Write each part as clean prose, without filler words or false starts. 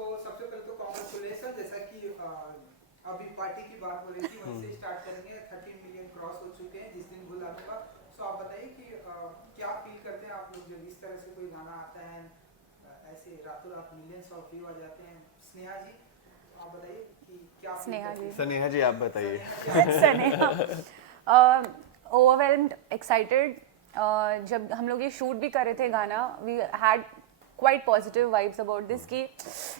तो सबसे पहले तो कॉन्ग्रेचुलेसन, जैसा कि अभी पार्टी की बात हो रही थी वहीं से स्टार्ट करेंगे। 13 मिलियन क्रॉस हो चुके हैं जिस दिन भुला दूंगा। सो आप बताइए कि क्या फील करते हैं आप लोग जब इस तरह से कोई गाना आता है, ऐसे रातों रात मिलियंस ऑफ व्यू आ जाते हैं। स्नेहा जी आप बताइए कि क्या फील स्नेहा करते जी हैं। स्नेहा जी आप बताइए। Sneha overwhelmed excited. जब हम लोग ये शूट भी कर रहे थे गाना, we had quite positive vibes about this कि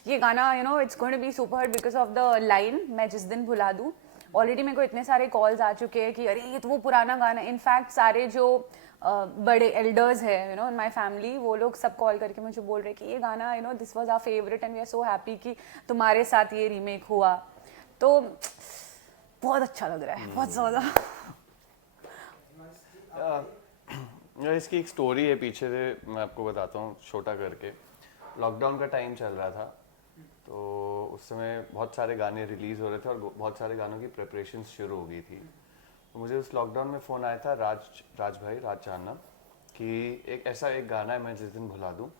ये गाना it's going to be super hit because of the line मैं जिस दिन भुला दूँ। ऑलरेडी मेरे को इतने सारे कॉल्स आ चुके हैं कि अरे ये तो वो पुराना गाना। इनफैक्ट सारे जो बड़े एल्डर्स है इन माई फैमिली, वो लोग सब कॉल करके मुझे बोल रहे कि ये गाना this was our favourite and we are so happy कि तुम्हारे साथ ये रीमेक हुआ। तो बहुत अच्छा लग रहा है, बहुत ज़्यादा। इसकी एक स्टोरी है पीछे से, मैं आपको बताता हूँ छोटा करके। लॉकडाउन का टाइम चल रहा था, तो उस समय बहुत सारे गाने रिलीज़ हो रहे थे और बहुत सारे गानों की प्रिपरेशन शुरू हो गई थी। तो मुझे उस लॉकडाउन में फ़ोन आया था राज चांदना कि एक गाना है मैं जिस दिन भुला दूँ,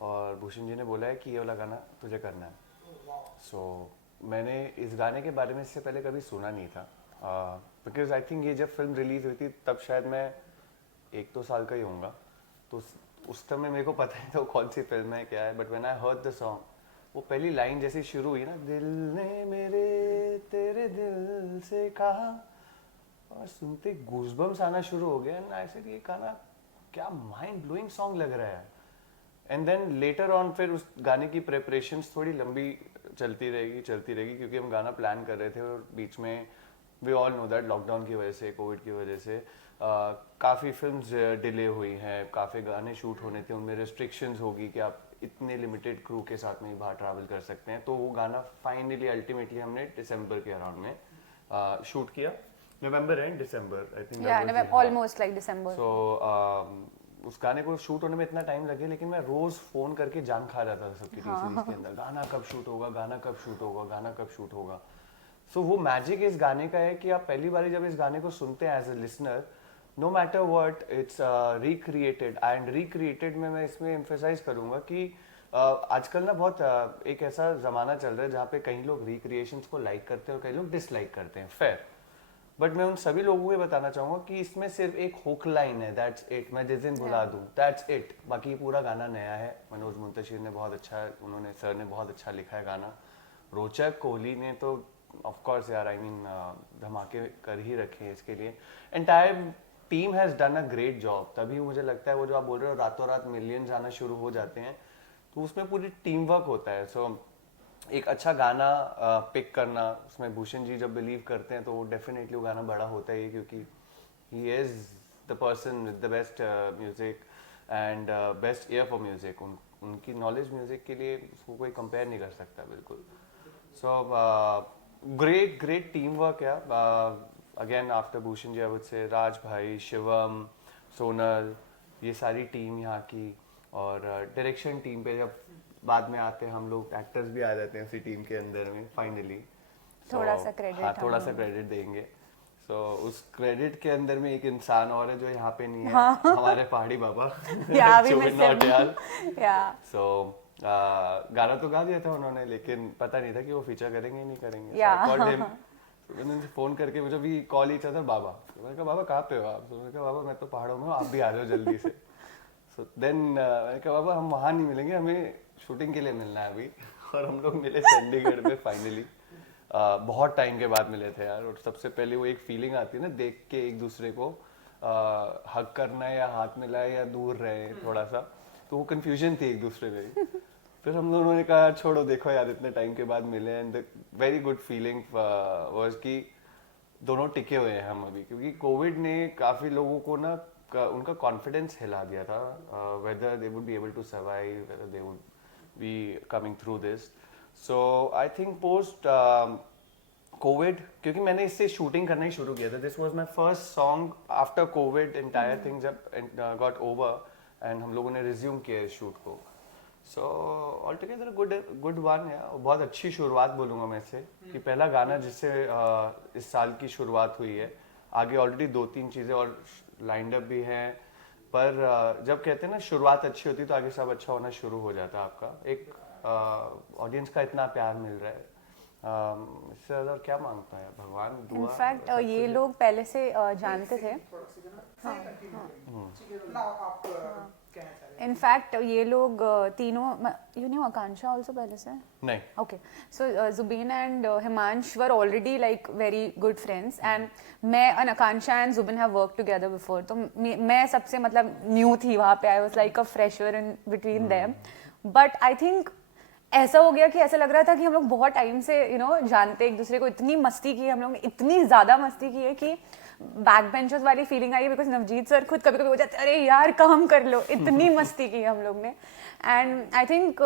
और भूषण जी ने बोला है कि ये वाला गाना तुझे करना है। मैंने इस गाने के बारे में इससे पहले कभी सुना नहीं था, बिकॉज आई थिंक ये जब फिल्म रिलीज़ हुई थी तब शायद मैं 1-2 साल का ही होऊंगा, तो उस समय मेरे को पता नहीं था वो कौन सी फिल्म है क्या है। But when I heard the song, वो पहली लाइन जैसी शुरू हुई ना, दिल ने मेरे तेरे दिल से कहा, और सुनते गूज़बम्स आना शुरू हो गया। एंड आई सेड ये गाना क्या माइंड ब्लोइंग सॉन्ग लग रहा है। एंड देन लेटर ऑन फिर उस गाने की प्रिपरेशंस थोड़ी लंबी चलती रहेगी क्योंकि हम गाना प्लान कर रहे थे, और बीच में we all know that lockdown की वजह से, कोविड की वजह से काफ़ी फिल्म्स डिले हुई हैं, काफ़ी गाने शूट होने थे, उनमें रेस्ट्रिक्शंस होगी कि आप इतने लिमिटेड क्रू के साथ में ही बाहर ट्रैवल कर सकते हैं। तो वो गाना फाइनली अल्टीमेटली हमने दिसंबर के अराउंड में शूट किया, November and December I think, almost like December. So उस गाने को शूट होने में इतना टाइम लगे, लेकिन मैं रोज फोन करके जान खा जाता था सबकी टीसीडीज के अंदर, गाना कब शूट होगा, गाना कब शूट होगा, गाना कब शूट होगा। सो वो मैजिक इस गाने का है कि आप पहली बार जब इस गाने को सुनते हैं as a listener, no matter what it's recreated. And recreated में मैं इसमें एम्फेसाइज करूंगा कि आजकल ना बहुत एक ऐसा जमाना चल रहा है जहाँ पे कई लोग रिक्रिएशंस को लाइक करते हैं और कई लोग डिसलाइक करते हैं, फेयर। बट मैं उन सभी लोगों को बताना चाहूंगा कि इसमें सिर्फ एक हुक लाइन है, दैट्स इट, मैं जिस दिन भुला दूं, दैट्स इट। बाकी पूरा गाना नया है। मनोज मुंतशिर ने बहुत अच्छा, उन्होंने सर ने बहुत अच्छा लिखा है गाना। रोचक कोहली ने तो ऑफ कोर्स यार, आई मीन धमाके कर ही रखे हैं इसके लिए। Entire team has done a great job. तभी मुझे लगता है वो जो आप बोल रहे हो रातों रात मिलियंस आना शुरू हो जाते हैं, तो उसमें पूरी टीम वर्क होता है। सो एक अच्छा गाना पिक करना, उसमें भूषण जी जब बिलीव करते हैं तो वो डेफिनेटली वो गाना बड़ा होता है, क्योंकि he is the person with the best music and best ear for music. उनकी नॉलेज म्यूजिक के लिए उसको कोई कंपेयर नहीं कर सकता बिल्कुल। सो ग्रेट टीम वर्क है। Again after Bhushan ji I would say Raj भाई, शिवम, सोनल, ये सारी टीम यहाँ की। और डायरेक्शन टीम पे जब बाद में आते हैं हम लोग, एक्टर्स भी आ जाते हैं उसी टीम के अंदर में फाइनली। थोड़ा सा क्रेडिट, हाँ, थोड़ा सा क्रेडिट देंगे। सो उस क्रेडिट के अंदर में एक इंसान और है जो यहाँ पे नहीं है, हमारे पहाड़ी बाबा चुबिन नौटियाल। सो गाना तो गा दिया था उन्होंने, लेकिन पता नहीं था कि वो फीचर करेंगे ही नहीं करेंगे। मैंने फोन करके मुझे भी कॉल ही था बाबा, तो मैंने कहा बाबा कहाँ पे हो आप? तो मैंने कहा बाबा मैं तो पहाड़ों में हूँ, आप भी आ जाओ जल्दी से। सो देन मैंने कहा बाबा हम वहाँ नहीं मिलेंगे, हमें शूटिंग के लिए मिलना है अभी। और हम लोग मिले चंडीगढ़ में फाइनली। बहुत टाइम के बाद मिले थे यार। और सबसे पहले वो एक फीलिंग आती है ना, देख के एक दूसरे को हग करना है या हाथ मिलाए या दूर रहे थोड़ा सा, तो वो कंफ्यूजन थी एक दूसरे में। फिर हम दोनों ने कहा छोड़ो, देखो यार इतने टाइम के बाद मिले, and very good feeling was कि दोनों टिके हुए हैं हम अभी, क्योंकि कोविड ने काफ़ी लोगों को ना उनका कॉन्फिडेंस हिला दिया था, whether they would be able to survive, whether they would be coming through this. So I think post covid, क्योंकि मैंने इससे शूटिंग करना ही शुरू किया था, this was my first song after covid. Entire thing जब गॉट ओवर एंड हम लोगों ने रिज्यूम किया इस शूट को। So all together good one है। बहुत अच्छी शुरुआत बोलूँगा मैं इसे, कि पहला गाना जिससे इस साल की शुरुआत हुई है। आगे ऑलरेडी 2-3 चीज़ें और लाइंड अप भी हैं, पर जब कहते हैं ना शुरुआत अच्छी होती है तो आगे सब अच्छा होना शुरू हो जाता है आपका। एक ऑडियंस का इतना प्यार मिल रहा है, इससे ज़्यादा क्या मांगता है भगवान, दुआ। इनफैक्ट ये लोग पहले से जानते थे। इनफैक्ट ये लोग तीनों, यू नो आकांक्षा ऑल्सो पहले से? नहीं। Okay, so Zubin and Himansh were already like very good friends, and मैं and Akansha and Zubin have worked together before. तो मैं सबसे मतलब new थी वहाँ पे, I was like a fresher in between them. But I think ऐसा हो गया कि ऐसा लग रहा था कि हम लोग बहुत टाइम से जानते एक दूसरे को, इतनी मस्ती की हम लोग, इतनी ज़्यादा मस्ती की है कि बैक बेंचर्स वाली फीलिंग आई है। बिकॉज नवजीत सर खुद कभी कभी हो जाते अरे यार काम कर लो, इतनी मस्ती की हम लोग ने। And I think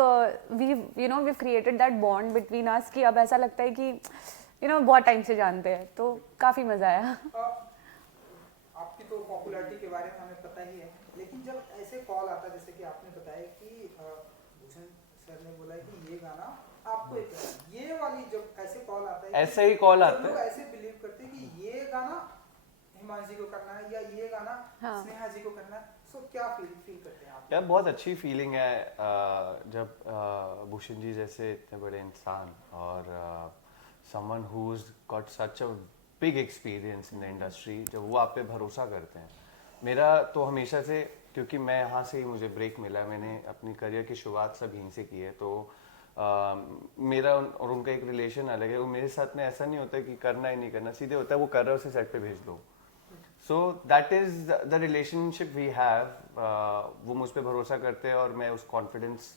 we created that bond between us कि अब ऐसा लगता है कि बहुत टाइम से जानते हैं, तो काफ़ी मज़ा आया। आपकी तो पॉपुलैरिटी के बारे में हमें पता ही है, लेकिन जब ऐसे कॉल आता है जैसे कि आपने बताया कि भूषण सर ने बोला कि ये गाना आपको एक, ये वाली जब ऐसे कॉल आता है, ऐसे ही कॉल आता है, लोग ऐसे बिलीव करते हैं कि ये गाना हिमांशी जी को करना है या ये गाना स्नेहा जी को करना है। सो क्या फील करते हैं आप? यार बहुत अच्छी फीलिंग है जब भूषण जी जैसे इतने बड़े इंसान और someone who has got such a big experience in the industry, जब वो आप पे भरोसा करते हैं। मेरा तो हमेशा से, क्योंकि मैं यहाँ से ही मुझे ब्रेक मिला, मैंने अपनी करियर की शुरुआत सब यहीं से की है, तो मेरा और उनका एक रिलेशन अलग है। वो मेरे साथ में ऐसा नहीं होता कि करना ही नहीं करना, सीधे होता है वो कर रहा है उसे सेट पे भेज दो। So that is the relationship we have. वो मुझ पर भरोसा करते हैं और मैं उस कॉन्फिडेंस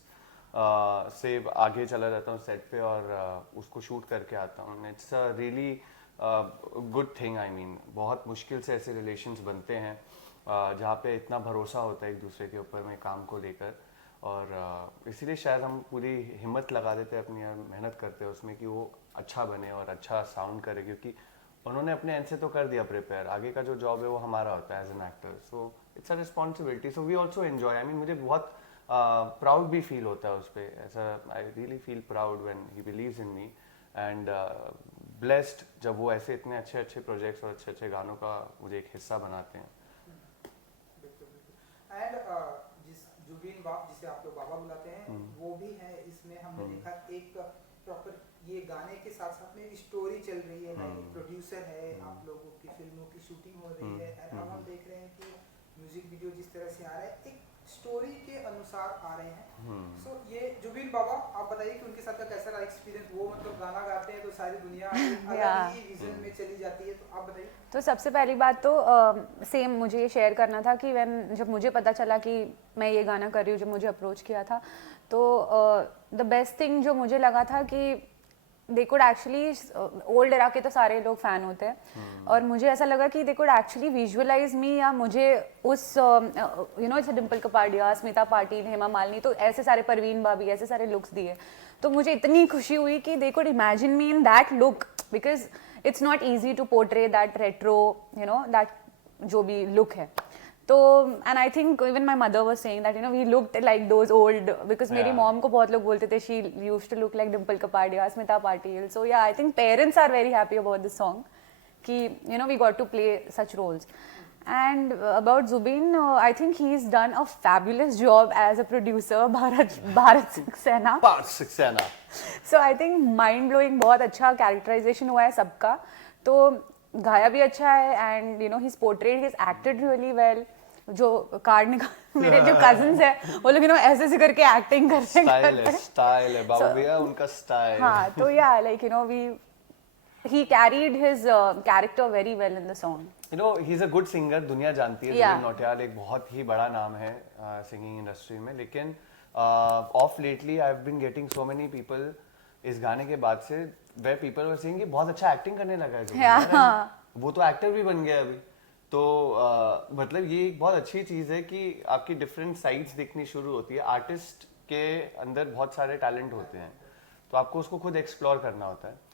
से आगे चला जाता हूँ सेट पे और उसको शूट करके आता हूँ। It's a really good thing. I mean बहुत मुश्किल से ऐसे रिलेशंस बनते हैं जहाँ पे इतना भरोसा होता है एक दूसरे के ऊपर में काम को लेकर, और इसीलिए शायद हम पूरी हिम्मत लगा देते हैं अपनी और मेहनत करते हैं उसमें कि वो अच्छा बने और अच्छा साउंड करे, क्योंकि उन्होंने अपने एंड से तो कर दिया प्रिपेयर, आगे का जो जॉब है वो हमारा होता है as an actor. So it's a responsibility, so we also enjoy. I mean मुझे बहुत प्राउड भी फील होता है उस पर, ऐसा I really feel proud when he believes in me, and blessed जब वो ऐसे इतने अच्छे अच्छे प्रोजेक्ट्स और अच्छे अच्छे गानों का मुझे एक हिस्सा बनाते हैं। एंड जिस जुबीन बाप जिसे आप लोग बाबा बुलाते हैं वो भी है इसमें, हमने देखा एक प्रॉपर ये गाने के साथ साथ में स्टोरी चल रही है, लाइक प्रोड्यूसर है, आप लोगों की फिल्मों की शूटिंग हो रही है, एंड अब हम देख रहे हैं कि म्यूजिक वीडियो जिस तरह से आ रहा है एक स्टोरी के अनुसार आ रहे हैं। सो ये जुबीन बाबा, आप बताइए कि उनके साथ का कैसा रहा एक्सपीरियंस? वो मतलब गाना गाते हैं तो सारी दुनिया अलग ही विजन में चली जाती है, तो आप बताइए। तो सबसे पहली बात तो सेम मुझे ये शेयर करना था कि जब मुझे पता चला कि मैं ये गाना कर रही हूँ, जब मुझे अप्रोच किया था, तो द बेस्ट थिंग जो मुझे लगा था कि they could actually, old era के तो सारे लोग फैन होते हैं, और मुझे ऐसा लगा कि दे कुड एक्चुअली विजुअलाइज मी, या मुझे उस जैसे डिम्पल कपाड़िया, स्मिता पाटिल, हेमा मालिनी, तो ऐसे सारे, परवीन बाबी, ऐसे सारे लुक्स दिए, तो मुझे इतनी खुशी हुई कि they could imagine me in that look, because it's not easy to portray that retro, that जो भी लुक है। तो and I think even my mother was saying that we looked like those old, because मेरी mom को बहुत लोग बोलते थे she used to look like Dimple Kapadia, Smita Patil. So yeah I think parents are very happy about this song कि we got to play such roles. And about Zubin, I think he's done a fabulous job as a producer, Bharat Saxena. Bharat Saxena. So I think mind blowing, बहुत अच्छा characterization हुआ है सबका, तो गाया भी अच्छा है, and he's portrayed, he's acted really well. जो कार्ड निकाल, मेरे जो कजिन्स है वो लोग ऐसे ऐसे करके एक्टिंग करते हैं, स्टाइल है बाबू भैया उनका स्टाइल। हाँ, तो या like he carried his character very well in the song. He's a good singer, दुनिया जानती है। जुबिन नौटियाल एक बहुत ही बड़ा नाम है सिंगिंग इंडस्ट्री में, लेकिन of lately I have been getting so many people इस गाने के बाद से where people were saying कि बहुत अच्छा एक्टिंग करने लगा है, वो तो एक्टर भी बन गया अभी। तो मतलब ये एक बहुत अच्छी चीज़ है कि आपकी डिफरेंट साइड्स दिखनी शुरू होती है। आर्टिस्ट के अंदर बहुत सारे टैलेंट होते हैं, तो आपको उसको खुद एक्सप्लोर करना होता है।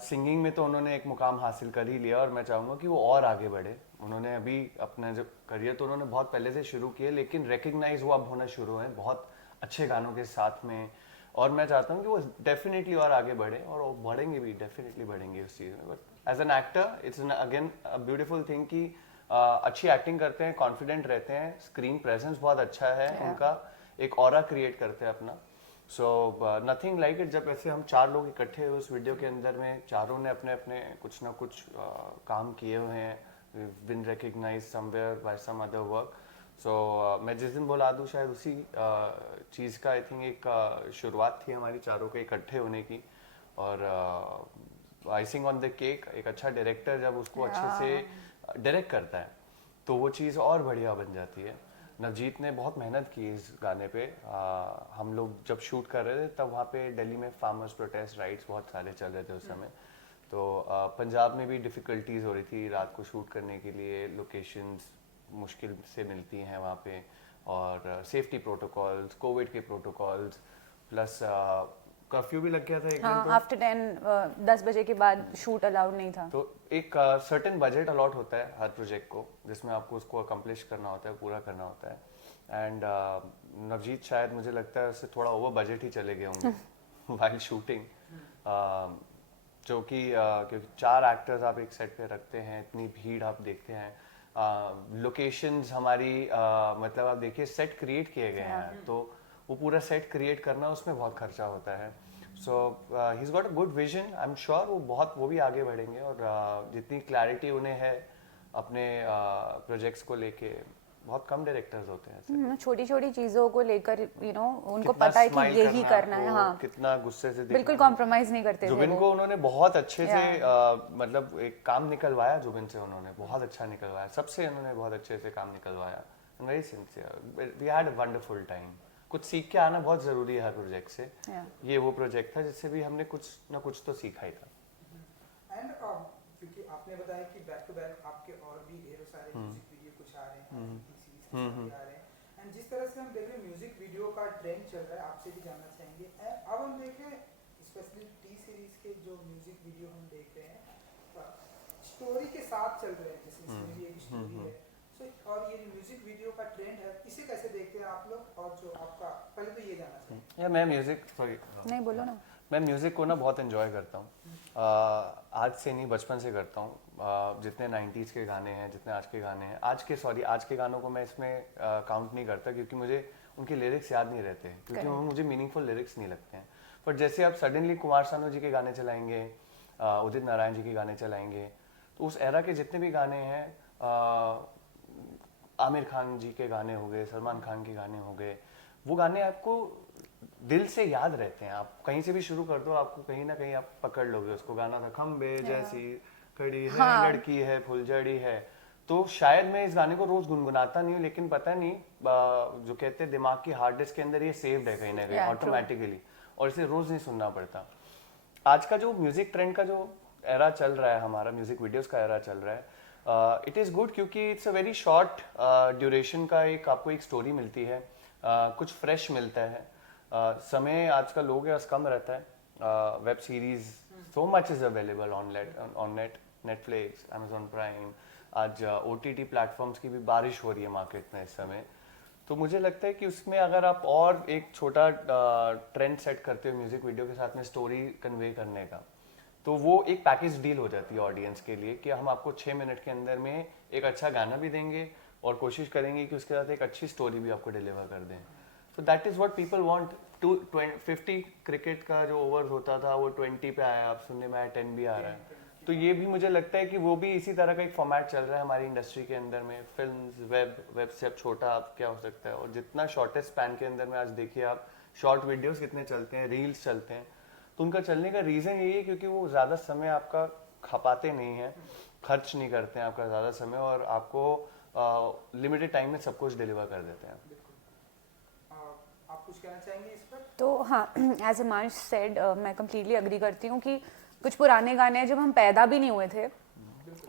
सिंगिंग में तो उन्होंने एक मुकाम हासिल कर ही लिया, और मैं चाहूँगा कि वो और आगे बढ़े। उन्होंने अभी अपना जो करियर तो उन्होंने बहुत पहले से शुरू किया, लेकिन रिकग्नाइज वो अब होना शुरू है बहुत अच्छे गानों के साथ में, और मैं चाहता हूँ कि वो डेफिनेटली और आगे बढ़े, और वो बढ़ेंगे भी, डेफिनेटली बढ़ेंगे उस चीज़ में। But as an actor it's again a beautiful thing कि अच्छी एक्टिंग करते हैं, कॉन्फिडेंट रहते हैं, स्क्रीन प्रेजेंस बहुत अच्छा है उनका, एक ऑरा क्रिएट करते हैं अपना। सो नथिंग लाइक इट, जब ऐसे हम 4 लोग इकट्ठे हुए उस वीडियो के अंदर में, चारों ने अपने अपने कुछ ना कुछ काम किए हुए हैं, been recognise somewhere by some other work. So मैं जिस दिन बुला दूँ शायद उसी चीज़ का आई थिंक एक शुरुआत थी हमारी चारों के इकट्ठे होने की। और आइसिंग ऑन द केक, एक अच्छा डायरेक्टर जब उसको अच्छे से डायरेक्ट करता है तो वो चीज़ और बढ़िया बन जाती है। नवजीत ने बहुत मेहनत की इस गाने पे। हम लोग जब शूट कर रहे थे तब वहाँ पे दिल्ली में फार्मर्स प्रोटेस्ट राइट्स बहुत सारे चल रहे थे उस समय। तो पंजाब में भी डिफ़िकल्टीज हो रही थी रात को शूट करने के लिए, लोकेशंस मुश्किल से मिलती हैं वहाँ पे, और सेफ्टी प्रोटोकॉल्स, कोविड के प्रोटोकॉल्स, प्लस कर्फ्यू भी लग गया था एक दिन हाँ, तो। आफ्टर 10 बजे के बाद शूट अलाउड नहीं था। तो एक सर्टेन बजट अलॉट होता है हर प्रोजेक्ट को, जिसमें आपको उसको अकम्प्लिश करना होता है, पूरा करना होता है। एंड नवजीत शायद मुझे लगता है उससे थोड़ा ओवर बजट ही चले गए होंगे वाइल शूटिंग, जो कि क्योंकि 4 एक्टर्स आप एक सेट पे रखते हैं, इतनी भीड़ आप देखते हैं, लोकेशंस हमारी मतलब आप देखिए सेट क्रिएट किए गए हैं, तो वो पूरा सेट क्रिएट करना उसमें बहुत खर्चा होता है। So he is got a good vision, I am sure वो भी आगे बढ़ेंगे, और जितनी क्लैरिटी उन्हें है अपने प्रोजेक्ट्स को लेके, बहुत कम डायरेक्टर्स होते हैं ऐसे। छोटी छोटी चीजों को लेकर उनको कितना पता है कि smile यही करना है। आपको, हाँ, कितना गुस्से से बिल्कुल दिखना। कॉम्प्रोमाइज नहीं करते थे जुबिन वो। को उन्होंने बहुत अच्छे से मतलब एक काम निकलवाया जुबिन से, उन्होंने बहुत अच्छा निकलवाया, सबसे उन्होंने बहुत अच्छे से काम निकलवाया, very sincere, we had a wonderful time. कुछ सीख के आना बहुत जरूरी है हर प्रोजेक्ट से। ये वो प्रोजेक्ट था जिससे भी हमने कुछ ना कुछ तो सीखा ही था। एंड क्योंकि आपने बताया कि बैक टू बैक आपके और भी ढेरों सारे म्यूजिक वीडियो कुछ आ रहे हैं, सीरीज के साथ भी आ रहे हैं, एंड जिस तरह से हम देख रहे हैं म्यूजिक वीडियो का ट्रेंड चल रहा है, आपसे भी जानना चाहेंगे। अब हम देख रहे हैं स्पेशली टी सीरीज के जो म्यूजिक वीडियो हम देख रहे हैं स्टोरी के साथ चल रहे हैं, जैसे इसमें भी एक स्टोरी है। सो और ये म्यूजिक वीडियो का ट्रेंड है, इसे कैसे देखते हैं आप लोग? और जो आपका पहले तो ये जानना चाहिए। या मैं म्यूजिक, सॉरी नहीं बोलो ना। मैं म्यूज़िक को ना बहुत एंजॉय करता हूँ, आज से नहीं बचपन से करता हूँ। जितने 90s के गाने हैं, जितने आज के गाने हैं, आज के गानों को मैं इसमें काउंट नहीं करता, क्योंकि मुझे उनके लिरिक्स याद नहीं रहते, क्योंकि वो मुझे मीनिंगफुल लिरिक्स नहीं लगते हैं। पर जैसे आप सडनली कुमार सानू जी के गाने चलाएंगे, उदित नारायण जी के गाने चलाएंगे, तो उस एरा के जितने भी गाने हैं, आमिर खान जी के गाने हो गए, सलमान खान के गाने हो गए, वो गाने आपको दिल से याद रहते हैं। आप कहीं से भी शुरू कर दो, आपको कहीं ना कहीं आप पकड़ लोगे उसको। गाना था खंबे जैसी खड़ी है, हाँ। लड़की है फुलझड़ी है। तो शायद मैं इस गाने को रोज गुनगुनाता नहीं हूँ, लेकिन पता नहीं जो कहते हैं दिमाग की हार्ड डिस्क के अंदर ये सेव्ड है कहीं ना कहीं ऑटोमेटिकली, और इसे रोज नहीं सुनना पड़ता। आज का जो म्यूजिक ट्रेंड का जो एरा चल रहा है, हमारा म्यूजिक वीडियोस का एरा चल रहा है, इट इज़ गुड, क्योंकि it's a very short duration का आपको एक स्टोरी मिलती है, कुछ फ्रेश मिलता है। समय आज का लोगों के पास कम रहता है। Web series so much is available on net, Netflix, Amazon prime, आज OTT प्लेटफॉर्म्स की भी बारिश हो रही है मार्केट में इस समय। तो मुझे लगता है कि उसमें अगर आप और एक छोटा ट्रेंड सेट करते हो म्यूजिक वीडियो के साथ में स्टोरी कन्वे करने का, तो वो एक पैकेज डील हो जाती है ऑडियंस के लिए, कि हम आपको 6 मिनट के अंदर में एक अच्छा गाना भी देंगे और कोशिश करेंगे कि उसके साथ एक अच्छी स्टोरी भी आपको डिलीवर कर दें। तो that is what people want. 50 cricket का जो ओवर्स होता था वो 20 पे आया, अब सुनने में आया 10 भी आ रहा है। तो ये भी मुझे लगता है कि वो भी इसी तरह का एक फॉर्मेट चल रहा है हमारी इंडस्ट्री के अंदर में। फिल्म्स, वेब से अब छोटा आप क्या हो सकता है, और जितना शॉर्टेस्ट स्पैन के अंदर में आज देखिए आप शॉर्ट वीडियोस कितने चलते हैं, रील्स चलते हैं। तो उनका चलने का रीज़न यही है क्योंकि वो ज़्यादा समय आपका खपाते नहीं हैं, खर्च नहीं करते हैं आपका ज़्यादा समय, और आपको लिमिटेड टाइम में सब कुछ डिलीवर कर देते हैं। आप कुछ कहना चाहेंगे इस पर? तो हाँ, एज हिमांश सेड, मैं कम्प्लीटली अग्री करती हूँ कि कुछ पुराने गाने हैं जब हम पैदा भी नहीं हुए थे,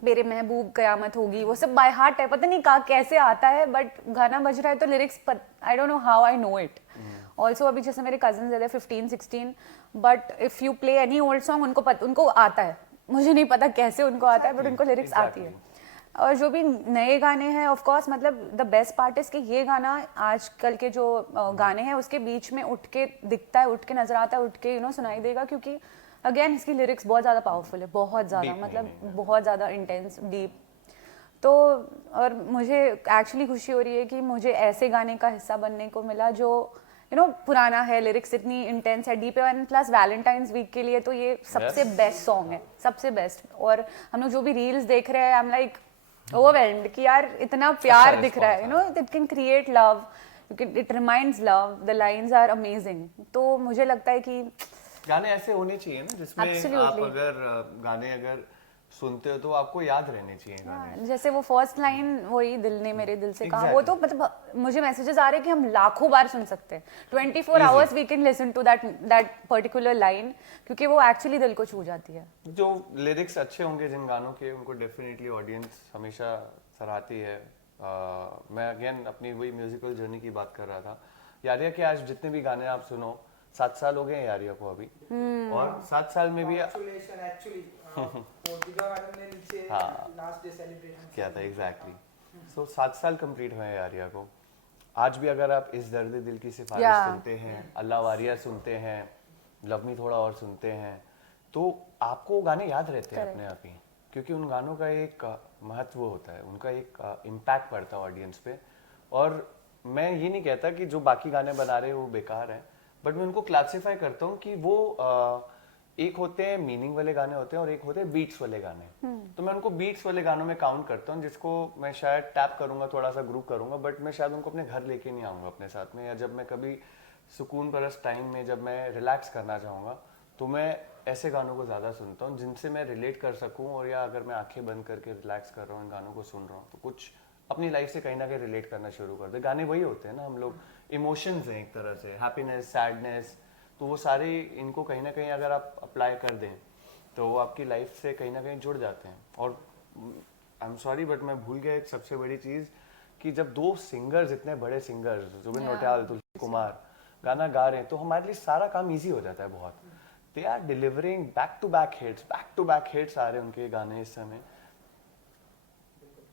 मेरे महबूब, कयामत होगी, वो सब बाय हार्ट है, पता नहीं कैसे आता है, बट गाना बज रहा है तो lyrics I don't know how I know it. Also अभी जैसे मेरे कजन्स है 15-16, but if you play any old song उनको आता है, मुझे नहीं पता कैसे उनको आता है, बट उनको लिरिक्स आती है। और जो भी नए गाने हैं ऑफ कोर्स, मतलब द बेस्ट पार्ट इज कि ये गाना आजकल के जो गाने हैं उसके बीच में उठ के दिखता है, उठ के नजर आता है, उठ के सुनाई देगा, क्योंकि अगेन इसकी लिरिक्स बहुत ज़्यादा पावरफुल है, बहुत ज़्यादा, मतलब बहुत ज़्यादा इंटेंस, डीप। तो और मुझे एक्चुअली खुशी हो रही है कि मुझे ऐसे गाने का हिस्सा बनने को मिला जो पुराना है, लिरिक्स इतनी इंटेंस है, डीप है, एंड प्लस वैलेंटाइंस वीक के लिए तो ये सबसे बेस्ट सॉन्ग है, सबसे बेस्ट। और हम लोग जो भी रील्स देख रहे हैं, आई एम लाइक ओवरवेल्म्ड कि यार इतना प्यार दिख रहा है, it can create love, it reminds love, the lines are amazing. तो मुझे लगता है कि गाने ऐसे होने चाहिए ना जिसमें Absolutely. आप अगर गाने अगर सुनते हो तो आपको याद रहने चाहिए गाने। जैसे वो फर्स्ट लाइन वही दिल ने मेरे दिल से कहा, Exactly. वो तो मतलब मुझे मैसेजेस आ रहे हैं कि हम लाखों बार सुन सकते हैं, 24 hours we can listen to that particular line, क्योंकि वो एक्चुअली दिल को छू जाती है। जो लिरिक्स अच्छे होंगे जिन गानों के, उनको डेफिनेटली ऑडियंस हमेशा सराहती है। मैं अगेन अपनी वही म्यूजिकल जर्नी की बात कर रहा था। यारिया के आज जितने भी गाने आप सुनो, 7 साल हो गए हैं यारिया को अभी, और 7 साल में भी लास्ट डे सेलिब्रेशन किया था। एग्जैक्टली। सो 7 साल कंप्लीट हुए हैं यारिया को। आज भी अगर आप इस दर्द दिल की सिफारिश सुनते हैं, अल्लाह वारिया सुनते हैं, लव मी थोड़ा और सुनते हैं, तो आपको गाने याद रहते हैं अपने आप ही, क्योंकि उन गानों का एक महत्व होता है, उनका एक इम्पैक्ट पड़ता है ऑडियंस पे। और मैं ये नहीं कहता कि जो बाकी गाने बना रहे हैं वो बेकार हैं, बट मैं उनको क्लासिफाई करता हूँ कि वो एक होते हैं मीनिंग वाले गाने होते हैं और एक होते हैं बीट्स वाले गाने। तो मैं उनको बीट्स वाले गानों में काउंट करता हूँ, जिसको मैं शायद टैप करूंगा, थोड़ा सा ग्रुप करूंगा, बट मैं शायद उनको अपने घर लेके नहीं आऊंगा अपने साथ में। या जब मैं कभी सुकून परस्त टाइम में जब मैं रिलैक्स करना चाहूँगा, तो मैं ऐसे गानों को ज़्यादा सुनता हूँ जिनसे मैं रिलेट कर सकूँ। और या अगर मैं आंखें बंद करके रिलैक्स कर रहा हूँ, इन गानों को सुन रहा हूँ, तो कुछ अपनी लाइफ से कहीं ना कहीं रिलेट करना शुरू कर दे। गाने वही होते हैं ना, हम लोग इमोशंस हैं एक तरह से, हैप्पीनेस, सैडनेस, तो वो सारे इनको कहीं ना कहीं अगर आप अप्लाई कर दें तो वो आपकी लाइफ से कहीं ना कहीं जुड़ जाते हैं। और आई एम सॉरी बट मैं भूल गया एक सबसे बड़ी चीज़, कि जब 2 सिंगर्स, इतने बड़े सिंगर्स, जुबिन नौटियाल, तुलसी कुमार गाना गा रहे हैं, तो हमारे लिए सारा काम ईजी हो जाता है बहुत। They are delivering back to back hits आ रहे हैं उनके गाने इस समय,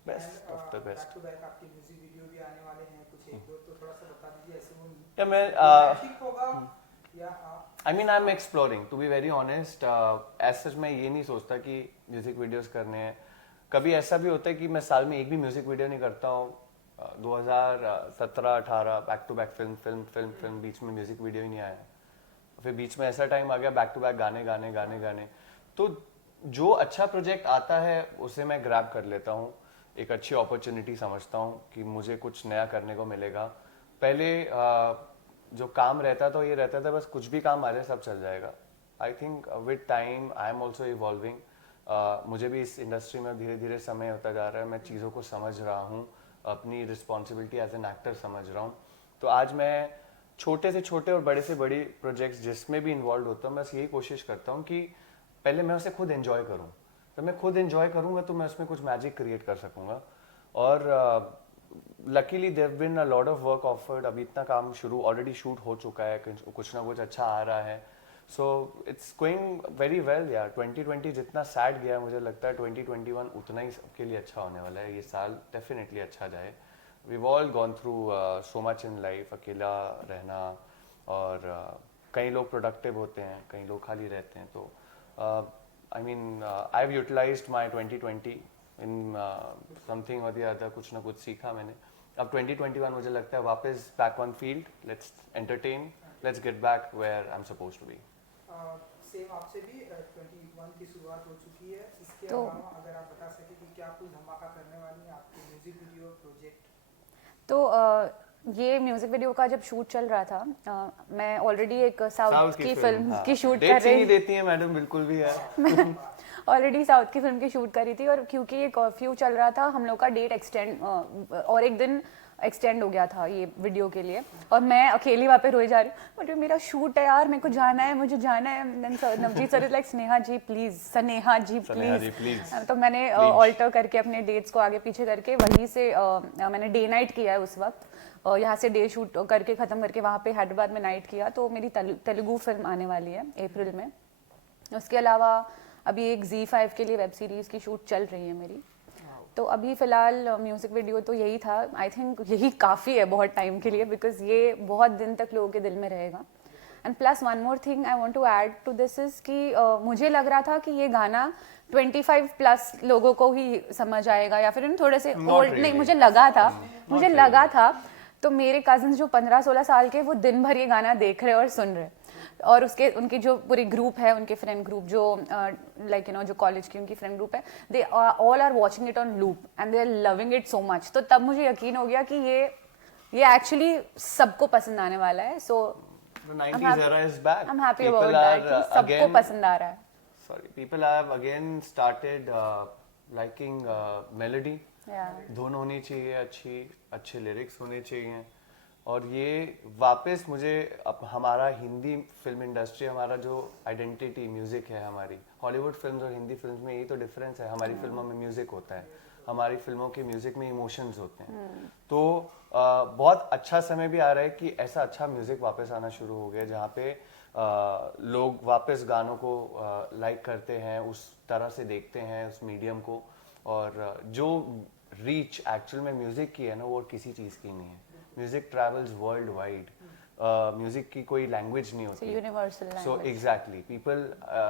best of the best. Back to back आपके म्यूजिक वीडियो भी आने वाले हैं, कुछ एक दो तो थोड़ा सा बता दीजिए ऐसे वो या मैं ठीक होगा या I mean I am exploring to be very honest. As such मैं ये नहीं सोचता कि म्यूजिक वीडियोस करने हैं। कभी ऐसा भी होता है कि मैं साल में एक भी म्यूजिक वीडियो नहीं करता हूँ। 2017-18 बैक टू बैक फिल्म, बीच में म्यूजिक वीडियो ही नहीं आया। फिर बीच में ऐसा टाइम आ गया बैक टू बैक गाने। तो जो अच्छा प्रोजेक्ट आता है उसे मैं ग्रैब कर लेता हूँ, एक अच्छी अपॉर्चुनिटी समझता हूँ कि मुझे कुछ नया करने को मिलेगा। पहले जो काम रहता तो ये रहता था बस कुछ भी काम आ जाए सब चल जाएगा। I think with time I am also evolving. मुझे भी इस इंडस्ट्री में धीरे धीरे समय होता जा रहा है, मैं चीज़ों को समझ रहा हूँ, अपनी रिस्पॉन्सिबिलिटी एज एन एक्टर समझ रहा हूँ। तो आज मैं छोटे से छोटे और बड़े से बड़ी प्रोजेक्ट्स जिसमें भी इन्वॉल्व होता हूँ, बस यही कोशिश करता हूँ कि पहले मैं उसे खुद एंजॉय करूँ। जब मैं खुद एंजॉय करूँगा तो मैं उसमें कुछ मैजिक क्रिएट कर सकूँगा। और luckily there been a lot of work offered. अभी इतना काम ऑलरेडी शूट हो चुका है, कुछ ना कुछ अच्छा आ रहा है। So it's going very well यार। 2020 जितना सैड गया, मुझे लगता है 2021 उतना ही सबके लिए अच्छा होने वाला है। ये साल डेफिनेटली अच्छा जाए। We've all gone through so much in life, अकेला रहना, और कई लोग प्रोडक्टिव होते हैं, कई लोग खाली रहते हैं। तो I mean I have utilized my 2020 in something और द अदर, कुछ ना कुछ सीखा मैंने। अब 2021 मुझे लगता है वापस back on field, let's entertain, let's get back where I am supposed to be. Same आपसे भी 21 की शुरुआत हो चुकी है। इसके तो अलावा अगर आप बता सके कि क्या कुछ धमाका करने वाली है आपके म्यूजिक वीडियो प्रोजेक्ट? तो ये म्यूजिक वीडियो का जब शूट चल रहा था, मैं ऑलरेडी एक साउथ की फिल्म की शूट कर रही देती है मैडम, बिल्कुल भी है। ऑलरेडी साउथ की फिल्म की शूट करी थी, और क्योंकि ये कर्फ्यू चल रहा था, हम लोग का डेट एक्सटेंड और एक दिन एक्सटेंड हो गया था ये वीडियो के लिए। और मैं अकेली वहाँ पे रोई जा रही हूँ, बट मेरा शूट है यार, मेरे को जाना है, मुझे जाना है। Navjeet sir is like Sneha ji please. तो मैंने ऑल्टर करके अपने डेट्स को आगे पीछे करके वहीं से मैंने डे नाइट किया है उस वक्त। यहाँ से डे शूट करके ख़त्म करके वहाँ पे हैदराबाद में नाइट किया। तो मेरी तेलुगु फिल्म आने वाली है अप्रैल में। उसके अलावा अभी एक ZEE5 के लिए वेब सीरीज़ की शूट चल रही है मेरी। तो अभी फ़िलहाल म्यूज़िक वीडियो तो यही था। आई थिंक यही काफ़ी है बहुत टाइम के लिए, बिकॉज ये बहुत दिन तक लोगों के दिल में रहेगा। And plus one more thing I want to add to this is कि मुझे लग रहा था कि ये गाना 25 प्लस लोगों को ही समझ आएगा या फिर थोड़े से ओल्ड नहीं, really. मुझे लगा था तो मेरे कजन्स जो 15-16 साल के वो दिन भर ये गाना देख रहे और सुन रहे, और उनकी जो पूरी ग्रुप है, उनके फ्रेंड ग्रुप जो लाइक यू नो जो कॉलेज की उनकी फ्रेंड ग्रुप है, they all are watching it on loop and they are loving it so much. तो तब मुझे यकीन हो गया कि ये एक्चुअली सबको पसंद आने वाला है. सो The 90s era is back. I'm happy People about that are, कि सबको again- पसंद आ रहा है. Sorry, people have again started liking melody. Yeah. धुन होनी चाहिए अच्छे लिरिक्स होने चाहिए, और ये वापस मुझे हमारा हिंदी फिल्म इंडस्ट्री, हमारा जो आइडेंटिटी म्यूजिक है हमारी, हॉलीवुड फिल्म्स और हिंदी फिल्म्स में यही तो डिफरेंस है. हमारी फिल्मों में म्यूजिक होता है, हमारी फिल्मों के म्यूजिक में इमोशंस होते हैं. तो बहुत अच्छा समय भी आ रहा है कि ऐसा अच्छा म्यूजिक वापस आना शुरू हो गया, जहाँ पे लोग वापस गानों को लाइक करते हैं, उस तरह से देखते हैं उस मीडियम को, और जो रीच एक्चुअल में म्यूजिक की है ना, वो और किसी चीज़ की नहीं है. Music travels world wide. Music की कोई लैंग्वेज नहीं होती. Universal so language. Exactly, people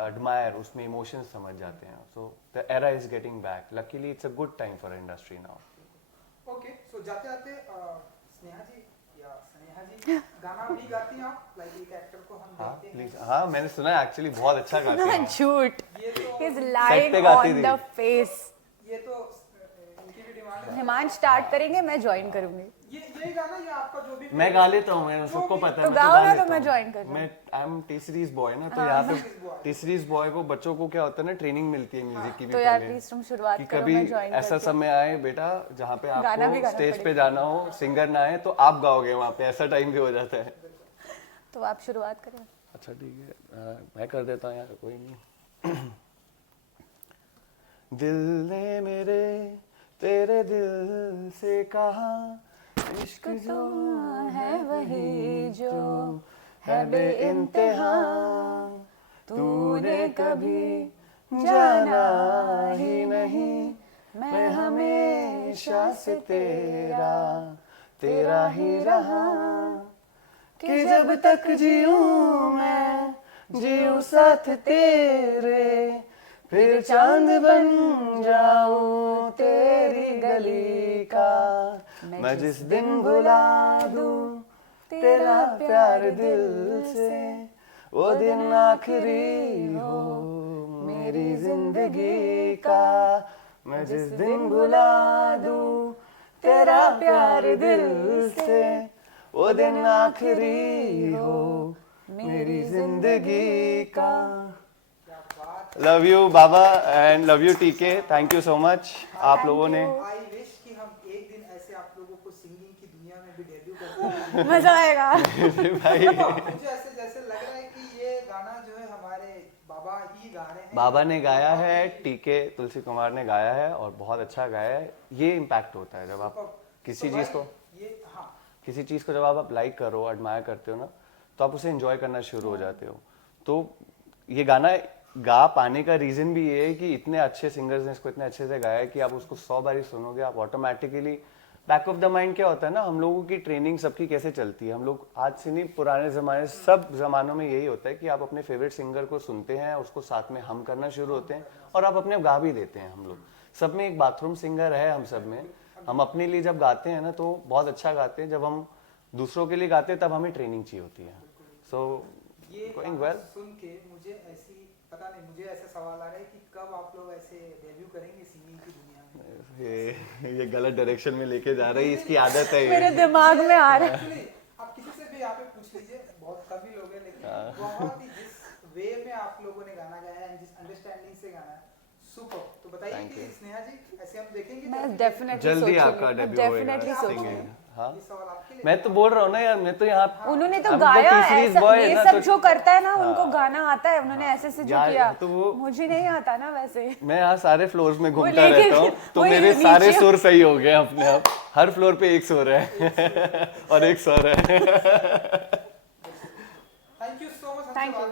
admire, उसमें इमोशंस समझ जाते हैं. So the era is getting back. Luckily it's a good time for industry now. Okay, so जाते जाते स्नेहा जी या स्नेहा जी गाना भी गाती हैं आप, लाइक एक एक्टर को हम हाँ देखते हैं. प्लीज. हाँ, मैंने सुना है एक्चुअली बहुत अच्छा गाती हैं. झूठ. ये तो He's पे lying गाती on थी. the face. ये तो इनकी भी डिमांड है. हिमांश स्टार्ट करेंगे, मैं ज्वाइन करूंगी. ये गाना, ये आपका जो भी मैं गा लेता हूँ, मैं सबको पता है. तो मैं गाओ गा ना, लेता तो मैं हूँ. join कर लूँ. मैं I am T series boy ना, तो यहाँ पे टी सीरीज बॉय को बच्चों को क्या होता है ना, ट्रेनिंग मिलती है म्यूजिक की भी तो यार पहले, प्लीज तुम शुरुआत कि करो, कभी मैं ज्वाइन ऐसा समय आए बेटा जहाँ पे गाना भी आपको गाना स्टेज पे पड़ेगा. जाना हो, सिंगर ना आए, तो आप गाओगे वहाँ पे. ऐसा टाइम भी हो जाता है. तो आप शुरुआत करें. अच्छा ठीक है, मैं कर देता हूँ यार, कोई नहीं. दिल ने मेरे तेरे दिल से कहा, इश्क जो है वही जो है बेइंतहा, तूने कभी जाना ही नहीं, मैं हमेशा से तेरा ही रहा, कि जब तक जीऊं मैं जीऊं साथ तेरे, फिर चांद बन जाऊं तेरी गली का, मैं जिस दिन भुला दूं तेरा प्यार दिल से, वो दिन आखिरी हो मेरी जिंदगी का, मैं जिस दिन भुला दूं तेरा प्यार दिल से, वो दिन आखिरी हो मेरी जिंदगी का. Love you Baba and love you टीके. थैंक यू सो मच आप लोगों ने. आई विश कि हम एक दिन ऐसे आप लोगों को सिंगिंग की दुनिया में भी डेब्यू करते. मजा आएगा. भाई मुझे ऐसे जैसे लग रहा है कि ये गाना जो है हमारे बाबा ही गा रहे हैं. बाबा ने गाया है, टीके तुलसी कुमार ने गाया है, और बहुत अच्छा गाया है. ये इम्पैक्ट होता है जब आप किसी चीज को, ये हाँ, किसी चीज को जब आप लाइक करो, एडमायर करते हो ना, तो आप उसे एंजॉय करना शुरू हो जाते हो. तो ये गाना गा पाने का रीजन भी ये है कि इतने अच्छे सिंगर्स ने इसको इतने अच्छे से गाया है कि आप उसको 100 बारी सुनोगे, आप automatically back of the mind क्या होता है ना, हम लोगों की ट्रेनिंग सबकी कैसे चलती है. हम लोग आज से नहीं, पुराने जमाने, सब जमानों में यही होता है कि आप अपने फेवरेट सिंगर को सुनते हैं, उसको साथ में हम करना शुरू होते हैं, और आप अपने गा भी देते हैं. हम लोग सब में एक बाथरूम सिंगर है, हम सब में. हम अपने लिए जब गाते हैं ना तो बहुत अच्छा गाते हैं, जब हम दूसरों के लिए गाते हैं तब हमें ट्रेनिंग चाहिए होती है. सो ये गोइंग गाना वेल. सुन के मुझे ऐसी, पता नहीं, मुझे ऐसा सवाल आ रहा है कि कब आप लोग ऐसे डेब्यू करेंगे सिंगिंग की दुनिया में. ये गलत डायरेक्शन में लेके जा रही है, इसकी आदत है. मेरे दिमाग में आ रहा है. Actually, आप किसी से भी यहाँ पे पूछ लीजिए, बहुत कम ही लोग हैं, लेकिन बहुत ही जिस वे में आप लोगों ने गाना गाया है, जिस अंडरस्टैंडिंग से गाना है, सुपर. तो बताइए Thank कि you. स्नेहा जी, ऐसे हम देखेंगे मैं तो डेफिनेटली जल्दी आपका डेब्यू डेफिनेटली होएगा सोचूंगी. सिंगिंग. हाँ, ये सवाल आपके लिए. मैं तो बोल रहा हूँ ना यार, मैं तो यहाँ उन्होंने तो हम गाया तीसरी ऐसा, boy है ये ना, सब तो- जो करता है ना, उनको गाना आता है. उन्होंने ऐसे से जो यार, किया, तो वो- मुझे नहीं आता ना वैसे. मैं यहाँ सारे फ्लोर्स में घूमता लेके- रहता हूँ, तो वो मेरे नीचे- सारे सुर सही हो गए अपने आप. हर फ्लोर पे एक सुर है और एक स्वर है. Thank you so much. Thank you.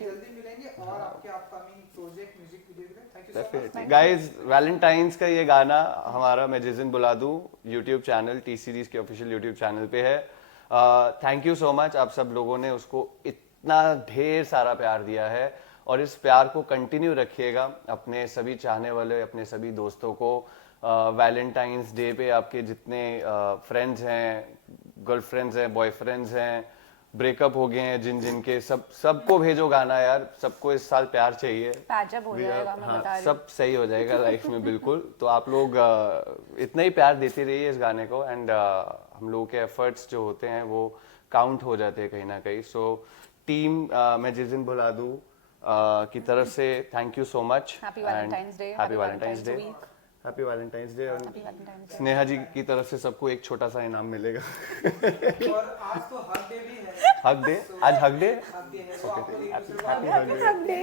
जल्दी मिलेंगे और आपके अपकमिंग प्रोजेक्ट म्यूजिक वीडियो के लिए thank you so much. Guys, Valentine's का ये गाना हमारा मैं जिस दिन बुला दूं यूट्यूब चैनल टी सीरीज के ऑफिशियल यूट्यूब चैनल पे है. थैंक यू सो मच, आप सब लोगों ने उसको इतना ढेर सारा प्यार दिया है और इस प्यार को कंटिन्यू रखिएगा अपने सभी चाहने वाले, अपने सभी दोस्तों को। वैलेंटाइंस डे पे आपके जितने फ्रेंड्स हैं, गर्लफ्रेंड्स हैं, बॉयफ्रेंड्स हैं, ब्रेकअप हो गए हैं जिनके, सबको भेजो गाना यार, सबको इस साल प्यार चाहिए। पैचअप हो जाएगा, मैं बता रही हूँ। सब सही हो जाएगा लाइफ में बिल्कुल। तो आप लोग इतना ही प्यार देते रहिए इस गाने को, एंड हम लोगों के एफर्ट्स जो होते हैं वो काउंट हो जाते हैं कहीं ना कहीं। सो टीम मैं जिस दिन भुला दूँ की तरफ से thank you so much. Happy Valentine's day, happy Valentine's day, happy Valentine's day. Sneha ji की तरफ से सबको एक छोटा सा इनाम मिलेगा। और आज तो हक डे भी है। हक डे, आज हक डे, हक डे है, तो आप लोग एक दूसरे को happy hug day,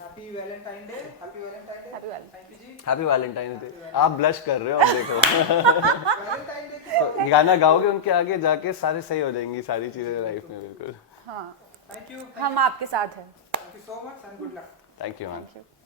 happy Valentine day, happy Valentine day, thank you जी। Happy Valentine's day. आप ब्लश कर रहे हो, अब देखो। वैलेंटाइन डे तो गाना गाओगे उनके आगे जाके, सारे सही हो जाएंगी सारी चीजें लाइफ में बिल्कुल। हाँ, थैंक यू हम आपके साथ हैं। So much and good luck. Thank you ma'am. Thank you.